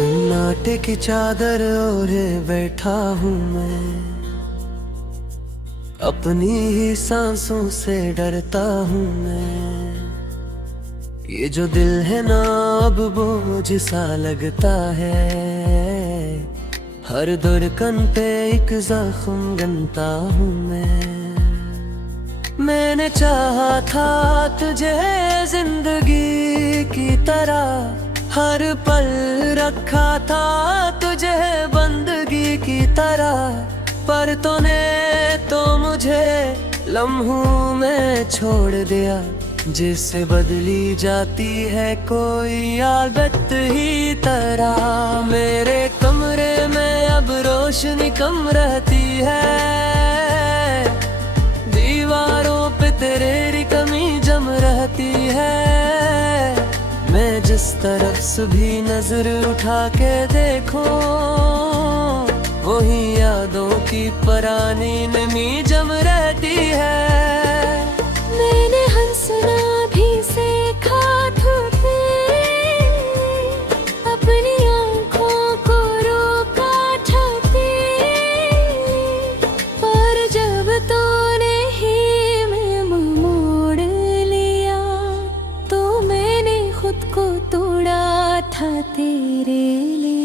सन्नाटे की चादर ओढ़े बैठा हूँ मैं, अपनी ही सांसों से डरता हूँ मैं। ये जो दिल है ना अब बोझ सा लगता है, हर धड़कन पे एक जख्म गनता हूँ मैं। मैंने चाहा था तुझे जिंदगी की तरह, हर पल रखा था तुझे बंदगी की तरह, पर तूने तो मुझे लम्हों में छोड़ दिया। जिससे बदली जाती है कोई आदत ही तरह। मेरे कमरे में अब रोशनी कम रहती है, दीवारों पे तेरी कमी जम रहती है। मैं जिस तरफ से भी नजर उठा के देखूं, वही यादों की पुरानी नमी जम रहती है। मैंने हंसना भी सीखा तुझसे, अपनी आँखों को रोका था, पर जब तूने ही मैं मुँह मोड़ लिया, तो मैंने खुद को तोड़ा था तेरे लिए।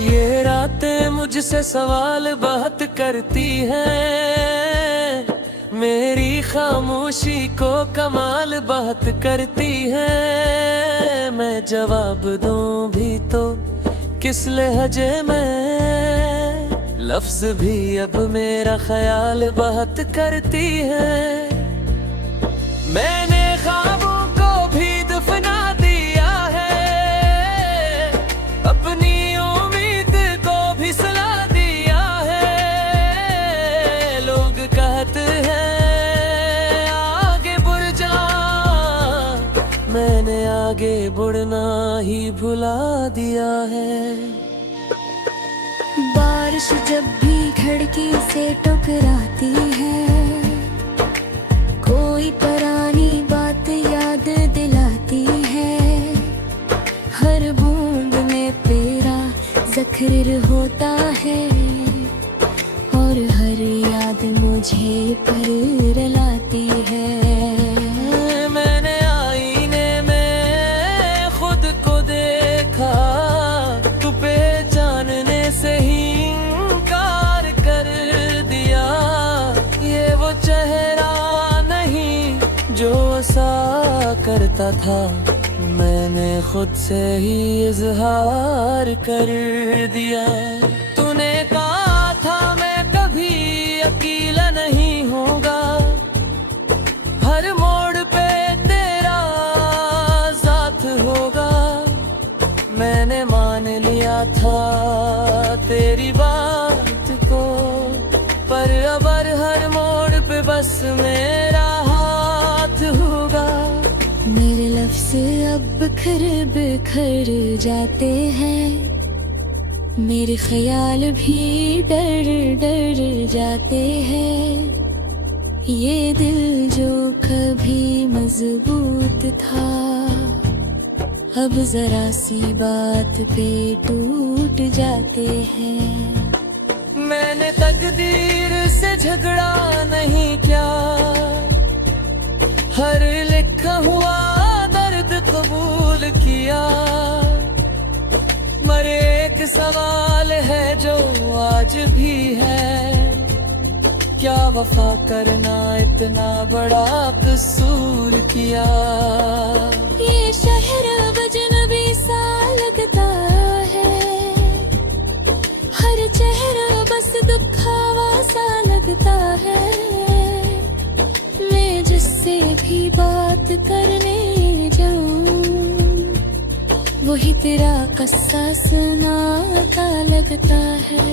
ये रातें मुझसे सवाल बहुत करती हैं, मेरी खामोशी को कमाल बहुत करती हैं। मैं जवाब दूं भी तो किस लहजे में, लफ्ज भी अब मेरा ख्याल बहुत करती है। मैंने ख्वाबों को भी दफना दिया है, अपनी उम्मीद को भी सला दिया है। लोग कहते हैं आगे बढ़ जा, मैंने आगे बढ़ना ही भुला दिया है। बारिश जब भी खिड़की से टकराती है, कोई पुरानी बात याद दिलाती है। हर बूंद में तेरा ज़िक्र होता है, और हर याद मुझे पर रुलाती है। मैंने आईने में खुद को देखा, तू पहचानने से ही इनकार कर दिया। ये वो चेहरा नहीं जो ऐसा करता था, मैंने खुद से ही इजहार कर दिया। तूने कहा था मैं कभी अकेला नहीं होगा, हर मोड़ पे तेरा साथ होगा। मैंने मान लिया था तेरी बात को, पर अब हर मोड़ पे बस मेरा हाथ होगा। मेरे लफ्ज़ अब बिखर बिखर जाते हैं, मेरे ख्याल भी डर डर जाते हैं। ये दिल जो कभी मजबूत था, अब जरा सी बात पे टूट जाते हैं। मैंने तकदीर से झगड़ा नहीं किया, हर लिखा हुआ दर्द कबूल किया। मगर एक सवाल है जो आज भी है, क्या वफा करना इतना बड़ा कसूर किया। ये शहर अब अजनबी सा लगता है, हर चेहरा बस दुखावा सा लगता है। मैं जिससे भी बात करने जाऊं, वही तेरा कस्सा सुनाता लगता है।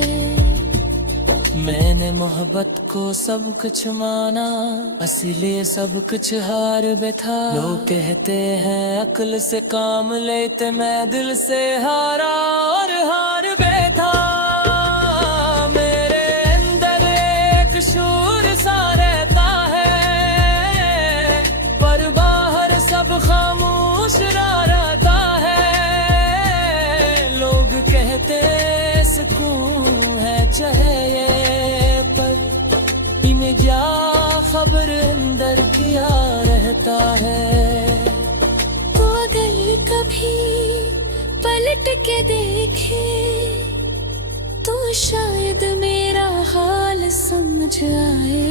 मैंने मोहब्बत को सब कुछ माना, इसीलिए सब कुछ हार बैठा। लोग कहते हैं अक्ल से काम लेते, मैं दिल से हारा और हार बैठा। मेरे सुकून है चाहे ये, पर इन्हें क्या खबर अंदर क्या रहता है। तो अगर कभी पलट के देखे तो शायद मेरा हाल समझ आए।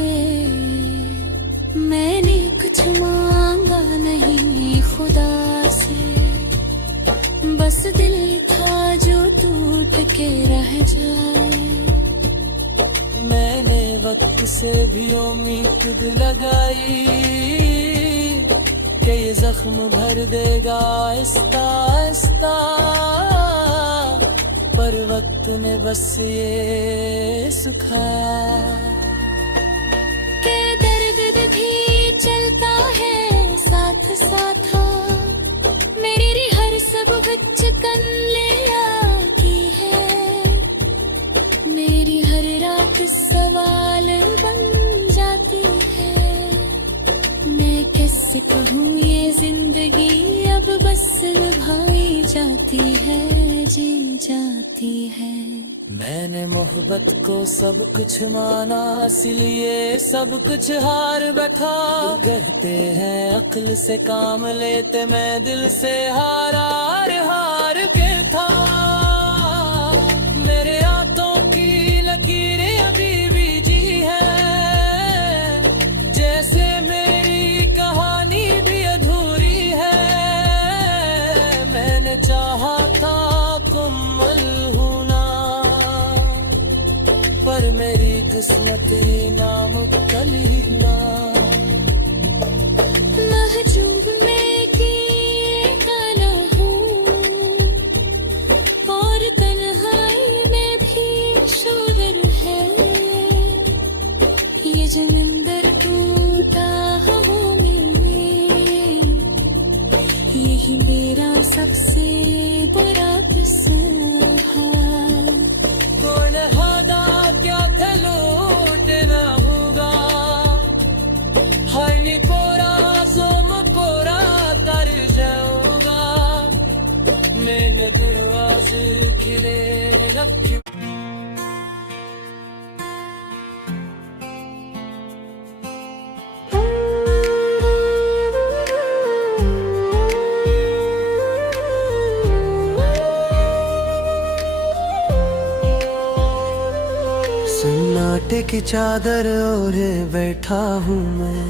मैंने कुछ मांगा नहीं खुदा से, बस दिल था जो टूट के रह जाए। मैंने वक्त से भी उम्मीद लगाई कि ये जख्म भर देगा आहिस्ता आहिस्ता, पर वक्त ने बस ये सुखाया के दर्द भी चलता है साथ साथ। मेरी रिहर्स बचकन ले आकी है, मेरी हर रात सवाल बन जाती है। मैं कैसे कहूँ ये जिंदगी अब बस निभाई जाती है, जी जाती है। मैंने मोहब्बत को सब कुछ माना, इसलिए सब कुछ हार बैठा। कहते हैं अक्ल से काम लेते, मैं दिल से हार हार के था। मेरे हाथों की लकीरें अभी भी जी है, जैसे मेरी कहानी भी अधूरी है। मैंने चाहा था मुकम्मल होना, पर मेरी किस्मत ही नामुकम्मल ही ना। महजूब में की काला हूँ और तन्हाई में भी शोर है। ये जमंदर टूटा हो में, यही मेरा सबसे बड़ा किस्सा है। कौन हादा क्या थे लूटना होगा, हाय नी कोरा सोम कोरा तर जाऊंगा। मैंने दरवाजे खिले रखे। सन्नाटे की चादर ओढ़े बैठा हूँ मैं,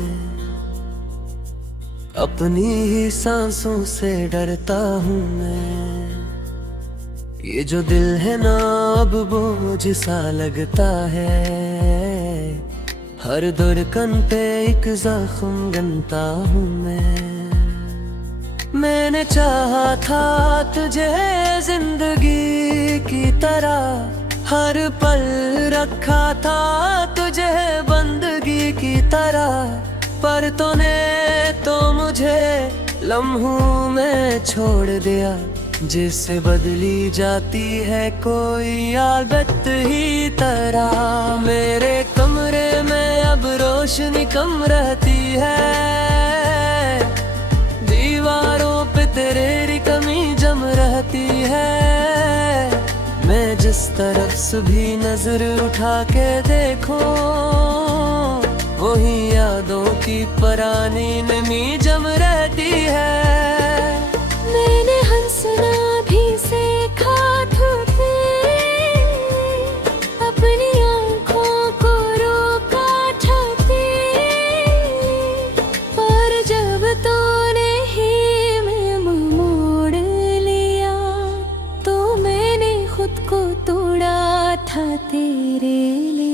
अपनी ही सांसों से डरता हूँ मैं। ये जो दिल है ना अब बोझ सा लगता है, हर धड़कन पे एक जख्म गनता हूँ मैं। मैंने चाहा था तुझे जिंदगी की तरह, हर पल रखा था तुझे बंदगी की तरह, पर तूने तो मुझे लम्हों में छोड़ दिया। जिससे बदली जाती है कोई आदत ही तरह। मेरे कमरे में अब रोशनी कम रहती है, दीवारों पे तेरी कमी जम रहती है। मैं जिस तरफ से भी नजर उठा के देखूं, वही यादों की पुरानी नमी जम रहती है। मैंने हंसना भी सीखा तुझे, अपनी आँखों को रोका था पर जब तूने ही मैं मोड़ लिया, तो मैंने खुद को तोड़ा था तेरे लिए।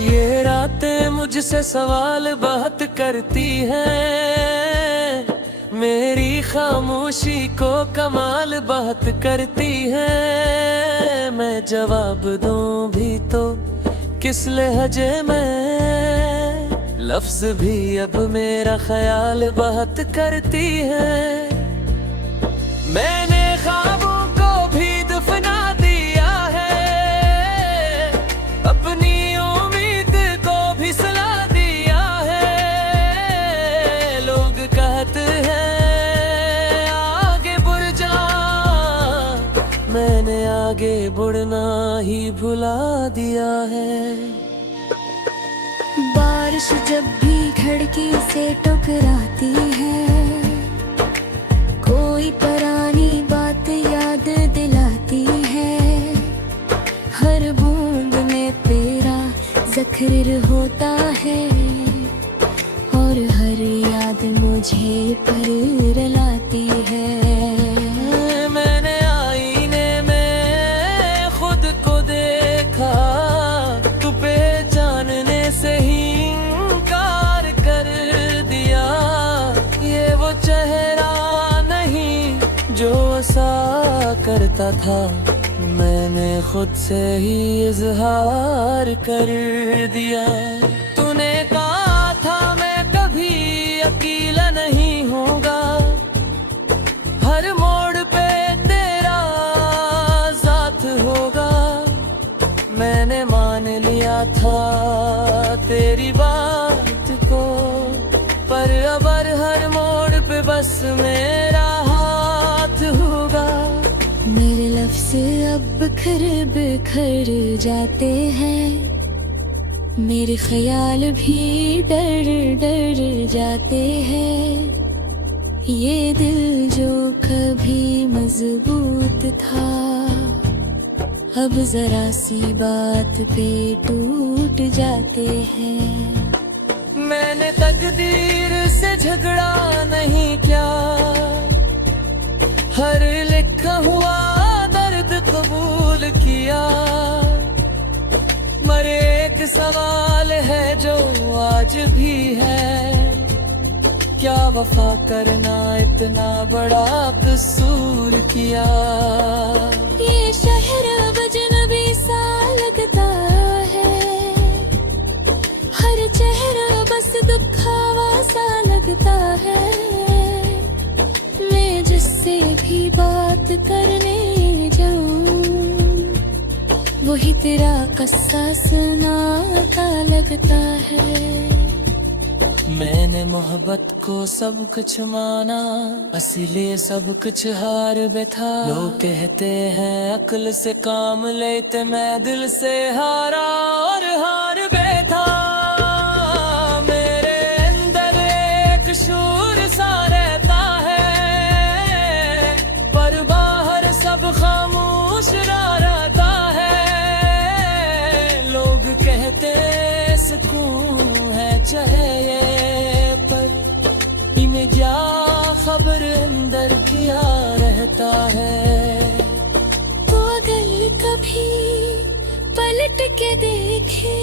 ये रातें मुझसे सवाल बहुत करती हैं, मेरी खामोशी को कमाल बहुत करती हैं। मैं जवाब दूं भी तो किस लहजे में, लफ्ज भी अब मेरा ख्याल बहुत करती है। मैंने ख्वाबों को भी दफना दिया है, अपनी उम्मीद आगे बढ़ना ही भुला दिया है। बारिश जब भी खिड़की से टकराती है, कोई पुरानी बात याद दिलाती है। हर बूंद में तेरा ज़िक्र होता है, और हर याद मुझे पर रुलाती है। मैंने आईने में खुद को देखा, तू पहचानने से ही इनकार कर दिया। ये वो चेहरा नहीं जो ऐसा करता था, मैंने खुद से ही इजहार कर दिया। तूने कहा था मैं कभी अकेला नहीं होगा, हर मोड़ पे तेरा साथ होगा। मैंने मान लिया था तेरी बात को, पर अब हर मोड़ पे बस मेरा हाथ होगा। मेरे लफ्ज़ अब बिखर बिखर जाते हैं, मेरे ख्याल भी डर डर जाते हैं। ये दिल जो कभी मजबूत था, अब जरा सी बात पे टूट जाते हैं। मैंने तकदीर से झगड़ा नहीं किया, हर लिखा हुआ दर्द कबूल किया। मगर एक सवाल है जो आज भी है, क्या वफा करना इतना बड़ा कसूर किया। ये शहर अब अजनबी सा लगता है, हर चेहरा बस दुखावा सा लगता है। मैं जिससे भी बात करने जाऊं, वही तेरा कस्सा सुनाता लगता है। मैंने मोहब्बत को सब कुछ माना, इसीलिए सब कुछ हार बैठा। लोग कहते हैं अक्ल से काम लेते, मैं दिल से हारा और हार बैठा। मेरे अंदर एक शूर सा रहता है, पर बाहर सब खामोश रहता है। लोग कहते सुकून है चाहिए, इन्हें क्या खबर अंदर क्या रहता है। तो अगर कभी पलट के देखे,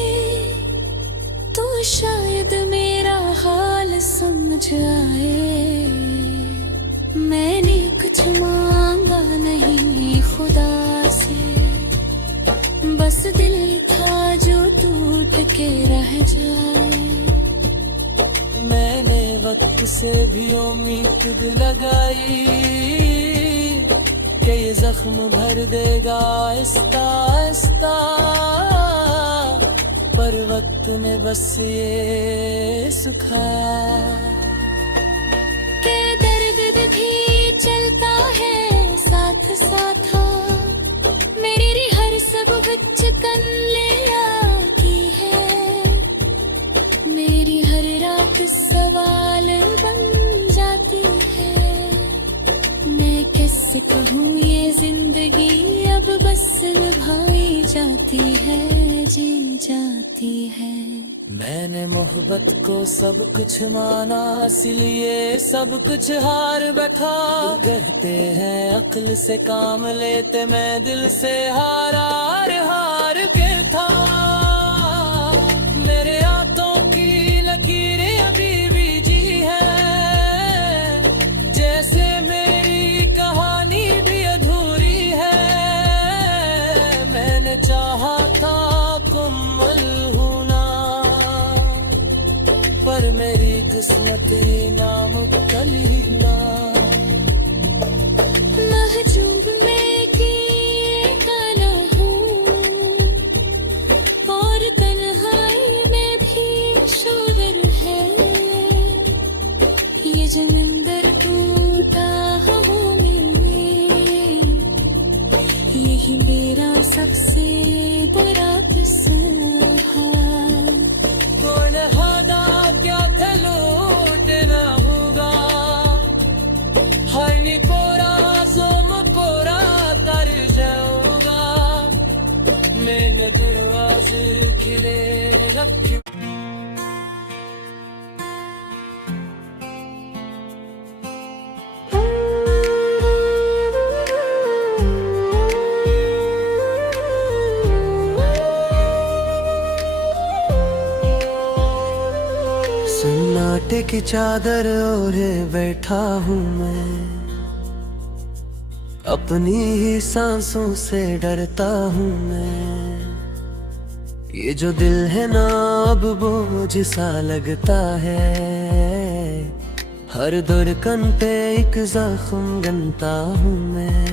तो शायद मेरा हाल समझ आए। मैंने कुछ मांगा नहीं खुदा से, बस दिल था जो टूट के रह जाए। मैंने वक्त से भी उम्मीद लगाई कि ये जख्म भर देगा आहिस्ता आहिस्ता, पर वक्त में बस ये सुखाया के दर्द भी चलता है साथ साथ। मेरी रिहर्सल बचकन ले आती है, मेरी हर रात सवाल बन जाती है। मैं कैसे कहूँ ये जिंदगी अब बस निभाई जाती है, जी जाती है। मैंने मोहब्बत को सब कुछ माना, इसलिए सब कुछ हार बैठा। कहते हैं अक्ल से काम लेते, मैं दिल से हारा हार के था। मेरे हाथों की लकीरें अभी भी जी है, जैसे मेरी कहानी भी अधूरी है। मैंने चाहा था मुकम्मल होना, पर मेरी किस्मत ही नामुकम्मल ही ना। महजूब में किए काला हूँ, और तन्हाई में भी शोर है। ये जमंदर टूटा हूँ मैं, यही मेरा से बुरा किस्सा है। कौन हादा क्या थे लूटना होगा, हाय नी कोरा सोम कोरा तर जाऊंगा, मैंने दरवाजे खिले रखे। सन्नाटे की चादर ओढ़े बैठा हूँ मैं, अपनी ही सांसों से डरता हूँ मैं। ये जो दिल है ना अब बोझ सा लगता है, हर धड़कन पे एक जख्म गनता हूँ मैं।